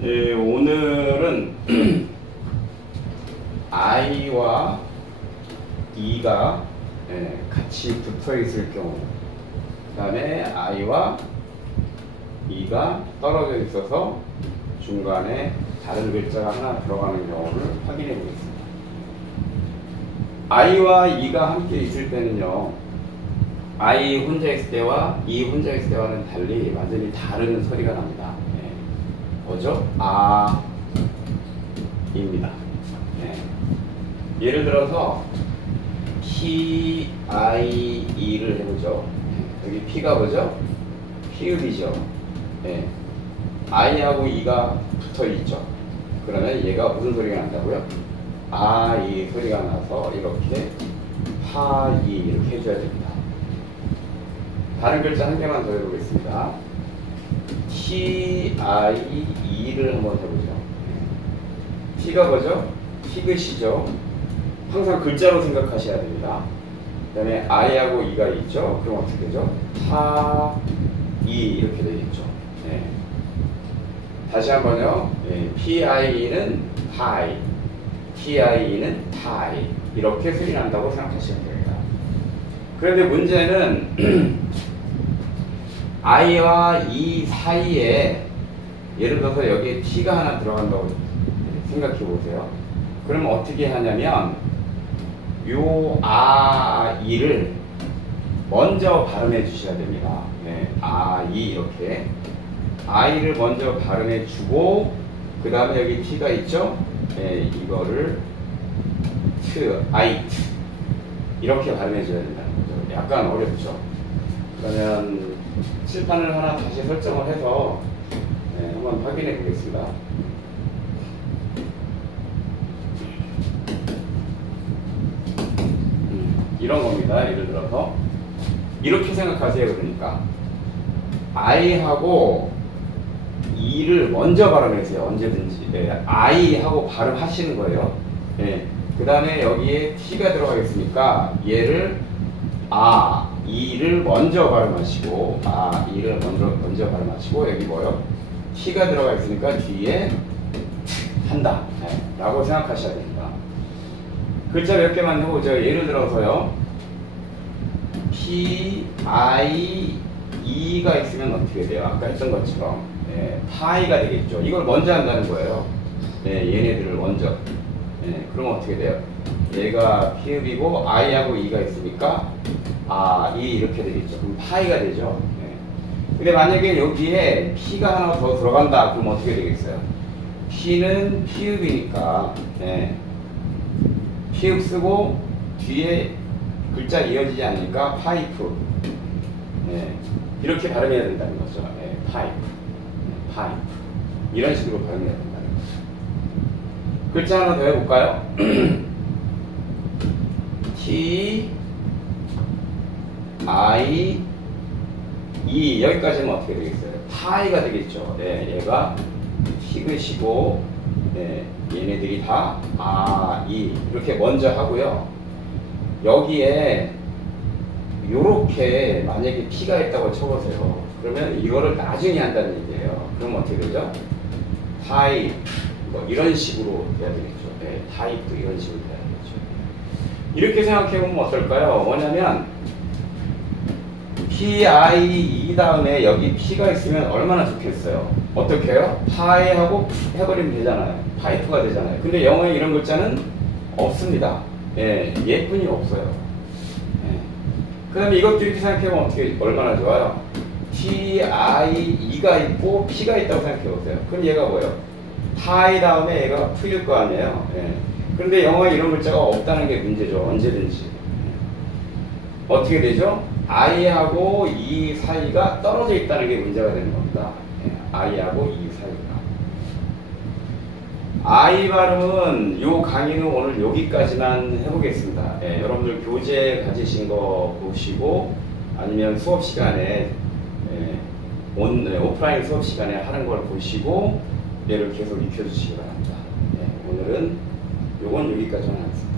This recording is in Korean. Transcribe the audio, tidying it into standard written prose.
예, 오늘은 I와 E가 같이 붙어 있을 경우, 그 다음에 I와 E가 떨어져 있어서 중간에 다른 글자가 하나 들어가는 경우를 확인해 보겠습니다. I와 E가 함께 있을 때는요, I 혼자 있을 때와 E 혼자 있을 때와는 달리 완전히 다른 소리가 납니다. 뭐죠? 아, 입니다. 예를 들어서 P, I, E를 해보죠. 여기 P가 뭐죠? 피읍이죠. I하고 E가 붙어 있죠. 그러면 얘가 무슨 소리가 난다고요? 아, 이 소리가 나서 이렇게 파, 이 이렇게 해줘야 됩니다. 다른 글자 한 개만 더 해보겠습니다. T, I, E를 한번 해보죠. T가 뭐죠? 티귿이죠. 항상 글자로 생각하셔야 됩니다. 그 다음에 I하고 E가 있죠. 그럼 어떻게 되죠? 타, 이 이렇게 되겠죠. 다시 한번요. P-I-E는 파이, T-I-E는 타이 이렇게 소리 난다고 생각하시면 됩니다. 그런데 문제는 I와 E 사이에 예를 들어서 여기에 T가 하나 들어간다고 생각해 보세요. 그러면 어떻게 하냐면 요 아, 이를 먼저 발음해 주셔야 됩니다. 아, 이 이렇게 I를 먼저 발음해 주고 그 다음에 여기 T가 있죠? 이거를 트, 아이트 이렇게 발음해 줘야 된다는 거죠. 약간 어렵죠. 그러면 칠판을 하나 다시 설정을 해서 한번 확인해 보겠습니다. 이런 겁니다. 예를 들어서 이렇게 생각하세요. 그러니까 I하고 E를 먼저 발음하세요. 언제든지 I하고 발음하시는 거예요. 그 다음에 여기에 T가 들어가겠으니까 얘를 아, E를 먼저 발음하시고 아, E를 먼저 발음하시고 여기 뭐요? T가 들어가 있으니까 뒤에 한다 라고 생각하셔야 됩니다. 글자 몇 개만 해보죠. 예를 들어서요, P, I, E가 있으면 어떻게 돼요? 아까 했던 것처럼 파이가 되겠죠. 이걸 먼저 한다는 거예요. 얘네들을 먼저. 그럼 어떻게 돼요? 얘가 피읍이고 I하고 E가 있으니까 아, E 이렇게 되겠죠. 그럼 파이가 되죠. 근데 만약에 여기에 P가 하나 더 들어간다. 그럼 어떻게 되겠어요? P는 피읍이니까 피읍 쓰고 뒤에 글자 이어지지 않으니까 파이프. 이렇게 발음해야 된다는 거죠. 파이프. 파이프. 이런 식으로 발음해야 된다는 거죠. 글자 하나 더 해볼까요? T, I, E 여기까지는 어떻게 되겠어요? 타이가 되겠죠. 얘가 티귿이고 얘네들이 다 아, 이 이렇게 먼저 하고요. 여기에 요렇게 만약에 P가 있다고 쳐보세요. 그러면 이거를 나중에 한다는 얘기예요. 그럼 어떻게 되죠? 타입 뭐 이런 식으로 돼야 되겠죠. 타입도 이런 식으로 돼야 되겠죠. 이렇게 생각해보면 어떨까요? 뭐냐면 P, I, E 다음에 여기 P가 있으면 얼마나 좋겠어요. 어떻게 해요? 파이하고 해버리면 되잖아요. 파이프가 되잖아요. 근데 영어에 이런 글자는 없습니다. 예뿐이 없어요. 그 다음에 이것도 이렇게 생각해보면 어떻게, 얼마나 좋아요? T, I, E가 있고 P가 있다고 생각해보세요. 그럼 얘가 뭐예요? 파이 다음에 얘가 P일 거 아니에요. 그런데 영어에 이런 글자가 없다는 게 문제죠. 언제든지. 어떻게 되죠? I하고 E 사이가 떨어져 있다는 게 문제가 되는 겁니다. I하고 E 사이가. I 발음은 요 강의는 오늘 여기까지만 해보겠습니다. 여러분들 교재 가지신 거 보시고 아니면 수업 시간에 오프라인 수업 시간에 하는 걸 보시고 얘를 계속 익혀주시기 바랍니다. 오늘은 요건 여기까지만 하겠습니다.